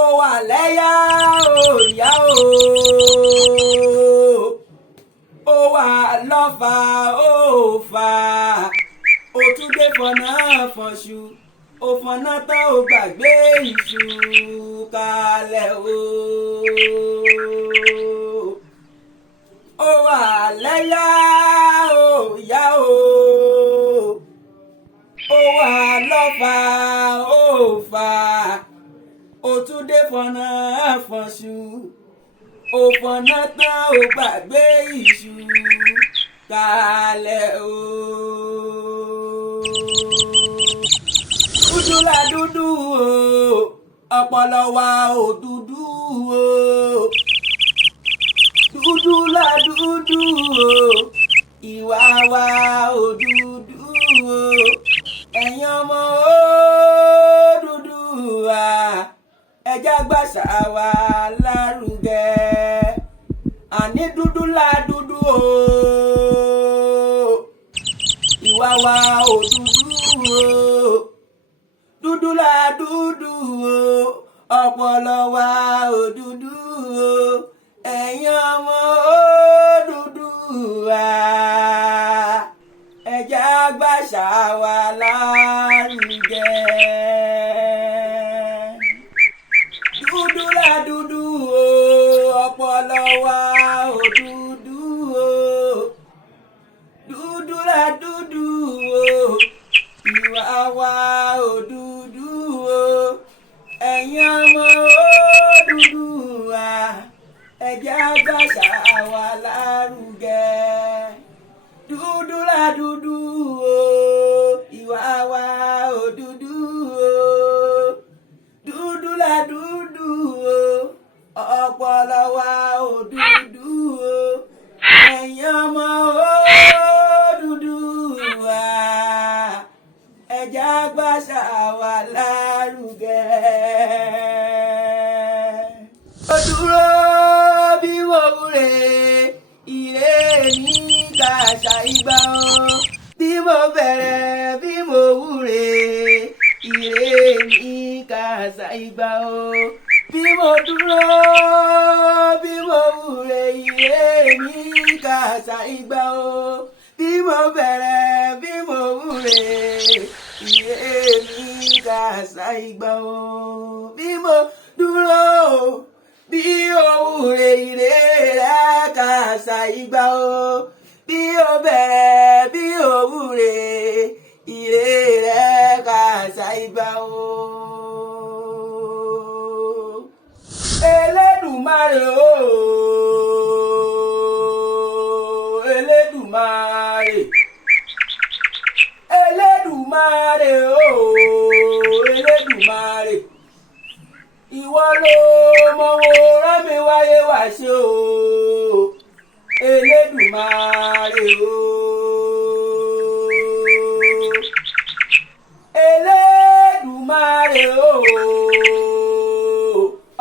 ó wà lẹ́yà òòyà ó wà lọ́fà òòfà ó tún dé fọ̀nà fọ̀ṣù ó fọ̀nà tán ó gbàgbé ìṣù kalẹ̀ ó wà lẹ́yà òòyà ó wà lọ́fà òòfà ó tún dé fọ̀nà fọ̀ṣù ó fọ̀nà tán ó gbàgbé ìṣù kalẹ̀ dúdú la dúdú ọpọlọ wa ò dúdú dúdú la dúdú ìwà wa ò dúdú ẹ̀yin ọmọ Odùduwà ẹ jẹ́ gbàṣà wa lárugẹ àní dúdú la dúdú ìwà wa ò dúdú dúdú la dúdú ọpọlọ wa ò dúdú ẹ̀yin ọmọ Odùduwà ẹ jẹ́ gbàṣà wa lárugẹ. Dúdú la dúdú ọpọlọ wa ò dúdú dúdú la dúdú ìwà wa ò dúdú ẹ̀yin ọmọ Odùduwà ẹ jẹ́ gbàṣà wa lárugẹ. Dúdú la dúdú ìwà wa ò dúdú dúdú la dúdú ọpọlọ wa ò dúdú ẹ̀yin ọmọ Odùduwà ẹ jẹ́ gbàṣà wa lárugẹ. Ó dúró bí mo wúre ire ní kàṣà ìgbà bí mo bẹ̀rẹ̀ bí mo wúre ire ní kàṣà ìgbà bí mo dúró bí mo wúre ire ní kàṣà ìgbà bí mo bẹ̀rẹ̀ bí mo wúre ire ní kàṣà ìgbà bí mo dúró bí o wúre ire rẹ̀ kàṣà ìgbà bí o bẹ̀rẹ̀ bí o wúre ire rẹ̀ kàṣà ìgbà Elédùmarè Elédùmarè Elédùmarè Elédùmarè ìwọ ló mọ wo rán mi wáyé wá ṣe Elédùmarè Elédùmarè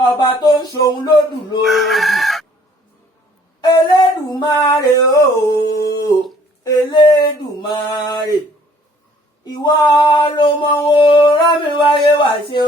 ọba tó ń ṣohun lódùlódù Elédùmarè Elédùmarè ìwọ ló mọ wo rán mi wáyé wá ṣe